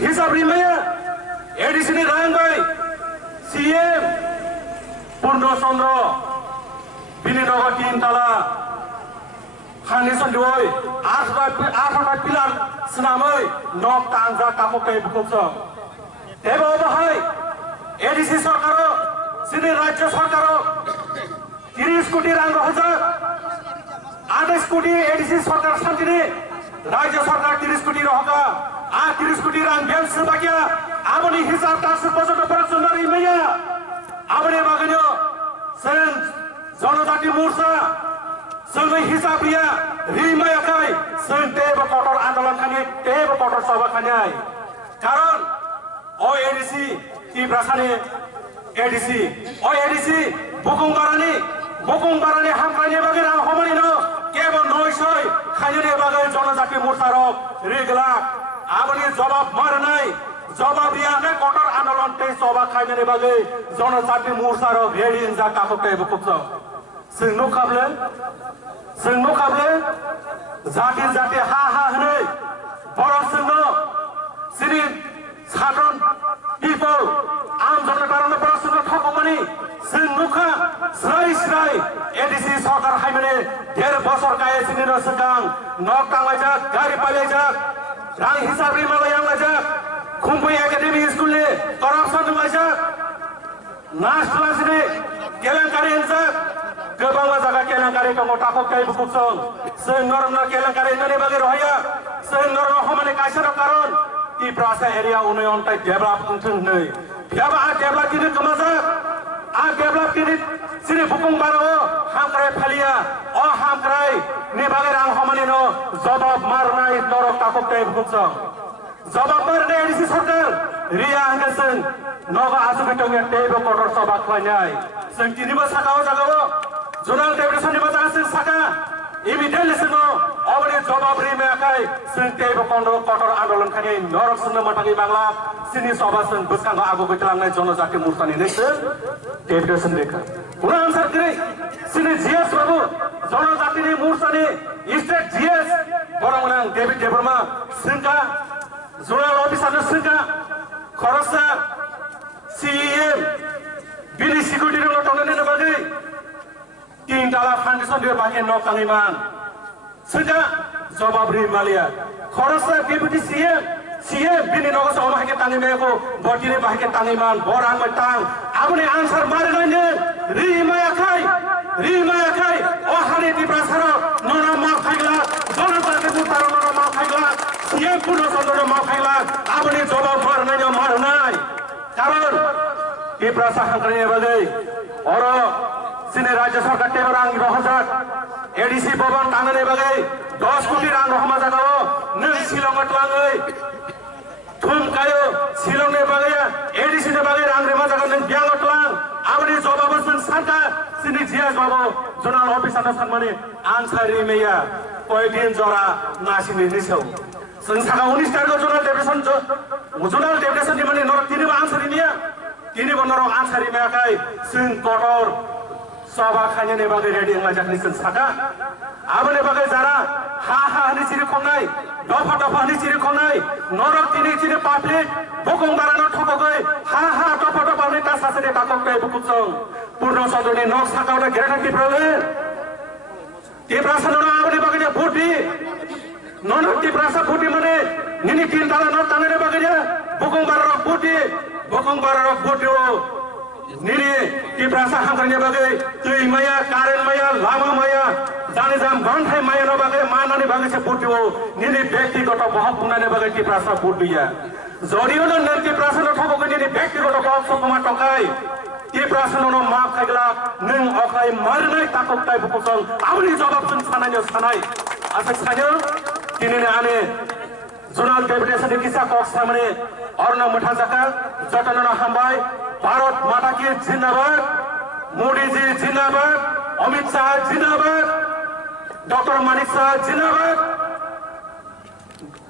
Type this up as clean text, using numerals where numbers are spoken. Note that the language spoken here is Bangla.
হিসাব রিমাইয়া এডিসিনি রায়নবাই সিএম পূর্ণচন্দ্র বিনিনগর 3 তালা খানি সন্দিওই 8 পিলার স্নাमै নক তাंजा কামকে বুকছ এব বাহাই এডিসি সরকার সিনি রাজ্য সরকার 30 কোটি রাং হাজার 28 কোটি এডিসি সরকার শান্তিনি রাজ্য সরকার 30 কোটি রহকা 30 কোটি রাং বেলস বাকিয়া আমনি হিসাব তাস পর্যন্ত পরাসন্দারি মেয়া আমনি বাগানো সেন জনজাতি মোর্চা সঙ্গে হিসাব রিয়া রিমায়া কাই সেন তেব কটর আন্দোলন খানি তেব কটর সভা খানি কারণ ও এডিসি কি প্রাসানে এডিসি ও এডিসি বুকুং বারানি হামখানি বাগে রাং হমানি ন কেবল নয়সই খাইনে বাগে জনজাতি মোর্চার রেগলা আমনি জবাব মার নাই জবাব ইয়ানে কটর আন্দোলন তে সভা খাইনে বাগে জনজাতি মোর্চার ভেড়িন যা কাককে বুকুছ जों खाबले जाति जाति हा हा हनै बर जोंनो सिरि साधारन पिपल आम जनतारनो बर जोंनो ठकमानि जों नुखा स्राय एडिसि सरकार हाइमाने 1.5 बছर गाय सिनिनो सिगां नक तांलायजाक गारि पालायजाक रां हिसाब रिमालाय आंलायजाक खुंबै एकाडेमि स्कुलनि करापसन दंलायजाक नास क्लासनि केलेंकारि होनजाक गोबां जायगा केलेंकारि दङ टाककाय बुकुसं जों नरमना केलेंकारि ननि बागै रहाया जों नरम हमाने कायसार कारण ती प्रासा एरिया उन्नयन ताय डेभलप उन्थों नै याबा डेभलप दिनो कमाजाक डेभलप दिनो सिरि बुकुं बारो हामक्राय फालिया हामक्राय नि बागै रां हमाने न जवाब मारनाय नरक टाककाय बुकुसं जवाब मारनाय एडिसि सरकार रिया होनसों नगा आसुबिटंगे टेबो कटर सभा खायनाय जों दिनिबो साकाव जागाव जुनाल डेपुटेसन बाजागासिनो साका इमिडिएट लिसनो अबरे जवाब रिमायाखाय जों टेबो कटर आन्दोलन खानि नरक सुननो मथाङै बांला सिनि सभाजों बोस्कांगा आगु गैथलांनाय जनजाति मोर्चानि नेसो डेपुटेसन देखा उना आन्सार गै सिनि जिएस बाबु जनजातिनि मोर्चानि स्टेट जिएस बरमनां डेभिड देबरमा सिंका जुनाल अफिसारनो सिंका खरसा सीएम बिनि सिकिउरिटि रंग टंगने बागै 3 ताला फाउन्डेसन दियो बागे न कांगिमान सजा जवाब रिमालिया खरसा डेपुटी सीएम बिनि नगस अमाके तांगिमेको बटिने बागे तांगिमान बराङ मटाङ आबुने आन्सर मारेनैने रिमायाखाय ओ हारि दिप्रासार नना मा खाइला जनताके मुतार नना मा खाइला सीएम पूर्णचन्द्र मा खाइला आबुने जवाब मारनैने मारनाय कारण दिप्रासा हांख्रायनाय बागै और सिने राज्य सरकार टेबो रां 1000 एडिसि भवन तांगने बागै 10 कोटी रां रहमा जागाव नों शिलंआव लाङै थुमकायो शिलंनि बागै एडिसि नि बागै रां रेमा जागाव नों ब्याङाव लां आबनि जवाब जों सानका सिनि जियास बाबु जुनाल अफिसारनो सानमाने आन्सार रिमेया कयदिन जरा नासिनि निसौ जों साका 19 तारिखआव जुनाल डेपुटेसन नि माने नरक तिनिबो आन्सार रिनिया तिनिबो नरक आन्सार रिमेयाखाय जों कटर सभा खायने बागै रेडी होनलायजाखनि जों साका आबने बागै जारा हा हनि सिरि खंनाय दफा हनि सिरि खंनाय नरक तिनि सिरि पाब्लिक बुकुं बारानो ठकगै हा दफा नि तासासनि टाककै बुकुसं पूर्णचन्द्रनि नक साकावना गेरेटा टिप्रासानो आबने बागै भुटि ननक टिप्रासा भुटि माने निनि 3 ताला नक तांगने बागै बुकुं बारानो भुटि निरी टिप्रासा हांख्रायनाय बागै दै माया कारेन्ट माया लामा माया जाने जाम बांथाय माया न बागै मानानि बागै से बुटिओ निरी व्यक्तिगत बहक बुंनानै बागै टिप्रासा बुटिया जडिओ न टिप्रासा न ठगकै निरी व्यक्तिगत बहक सपमा टकाय टिप्रासा न मा खाइगला नों अखाय मारनाय ताककताय बुकसं आबनि जवाब जों सानायनो सानाय आसा सानो दिनैनो आने जुनाल डेपुटेसन किसा कक्स सामने अर्न मठा जाका जटन हामबाय भारत माता की जिंदाबाद मोदी जी जिंदाबाद अमित शाह जिंदाबाद डॉक्टर मानिक शाह जिंदाबाद